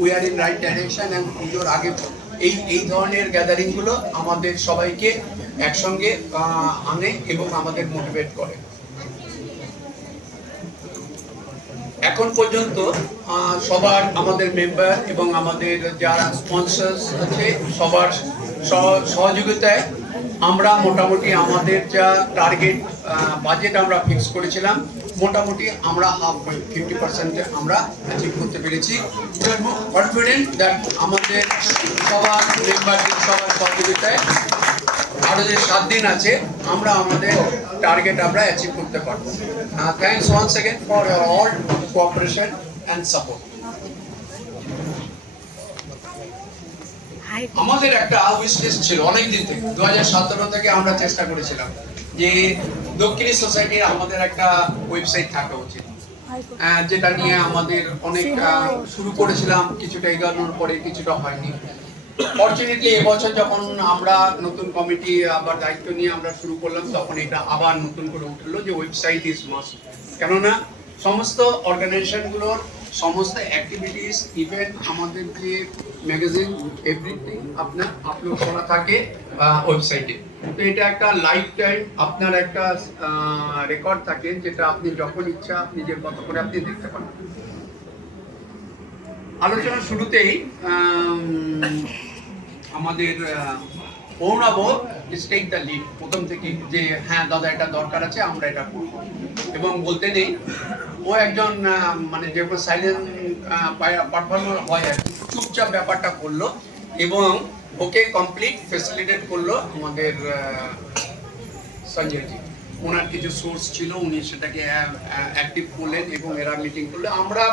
We are in right direction and পুজোর আগে এই ধরনের গ্যাদারিংগুলো আমাদের সবাইকে একসঙ্গে আনে এবং আমাদের মোটিভেট করে। এখন পর্যন্ত সবার আমাদের মেম্বার এবং আমাদের যারা স্পন্সর্স আছে সবার সহযোগিতায় আমরা মোটামুটি আমাদের যা টার্গেট বাজেট আমরা ফিক্স করেছিলাম মোটামুটি আমরা 50% আমরা অ্যাচিভ করতে পেরেছি। কনফিডেন্ট দ্যাট আমাদের সবার মেম্বারদের সবার সহযোগিতায় আরও যে 7 দিন আছে আমরা আমাদের টার্গেট আমরা অ্যাচিভ করতে পারবো। Thanks once again for your all cooperation and support. আমাদের একটা উইশ লিস্ট ছিল অনেক দিন থেকে, 2017 থেকে আমরা চেষ্টা করেছিলাম যে দক্ষিণী সোসাইটির আমাদের একটা ওয়েবসাইট থাকা উচিত, যেটা নিয়ে আমাদের অনেক শুরু করেছিলাম, কিছুটা এগোনোর পরে কিছুটা হয়নি। ফরচুনেটলি এবছর যখন আমরা নতুন কমিটি আবার দায়িত্ব নিয়ে আমরা শুরু করলাম তখন এটা আবার নতুন করে উঠলো যে ওয়েবসাইট ইজ মাস্ট, কেননা সমস্ত অর্গানাইজেশনগুলোর সমস্ত অ্যাক্টিভিটিস ইভেন্ট আমাদের যে ম্যাগাজিন এভরিথিং আপনার আপলোড করা থাকে ওয়েবসাইটে। তো এটা একটা লাইফ টাইম আপনার একটা রেকর্ড থাকে যেটা আপনি যখন ইচ্ছা নিজের মতো করে আপনি দেখতে পারেন। আলোচনার শুরুতেই আমাদের Arunabha is take the lead প্রথম থেকে যে হ্যাঁ দাদা এটা দরকার আছে আমরা এটা করব, এবং বলতে নেই ও একজন মানে যেরকম সাইলেন্ট পারফর্মার হয় আর চুপচাপ ব্যাপারটা করলো এবং ওকে কমপ্লিট ফেসিলিটেট করলো আমাদের সঞ্জয়জি। ওনার কিছু সোর্স ছিল উনি সেটাকে অ্যাক্টিভ করলেন এবং এরা মিটিং করলে আমরা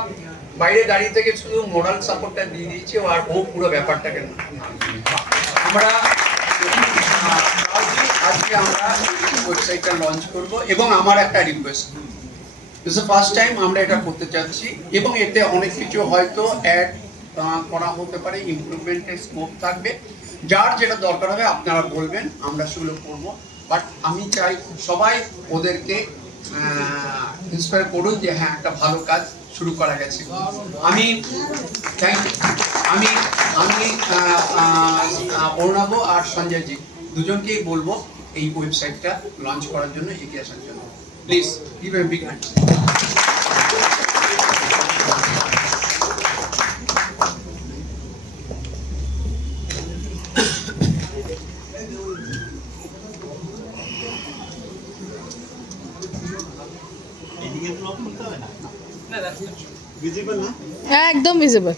বাইরে দাঁড়িয়ে থেকে শুধু মোরাল সাপোর্টটা দিয়ে দিয়েছি আর ও পুরো ব্যাপারটাকে আমরা আজকে আমরা ওয়েবসাইটটা লঞ্চ করব। এবং আমার একটা request, this is first time আমরা এটা করতে চাচ্ছি এবং এতে অনেক কিছু হয়তো অ্যাড করা হতে পারে, ইমপ্রুভমেন্টের স্কোপ থাকবে, যার যেটা দরকার হবে আপনারা বলবেন আমরা সেগুলো করবো। বাট আমি চাই সবাই ওদেরকে ইন্সপায়ার করুন যে হ্যাঁ একটা ভালো কাজ শুরু করা গেছে। আমি অরুণাভ আর সঞ্জয়জি দুজনকেই বলবো এই ওয়েবসাইটটা লঞ্চ করার জন্য এগিয়ে আসার জন্য। Please give a big hand. একদম ভিজিবল।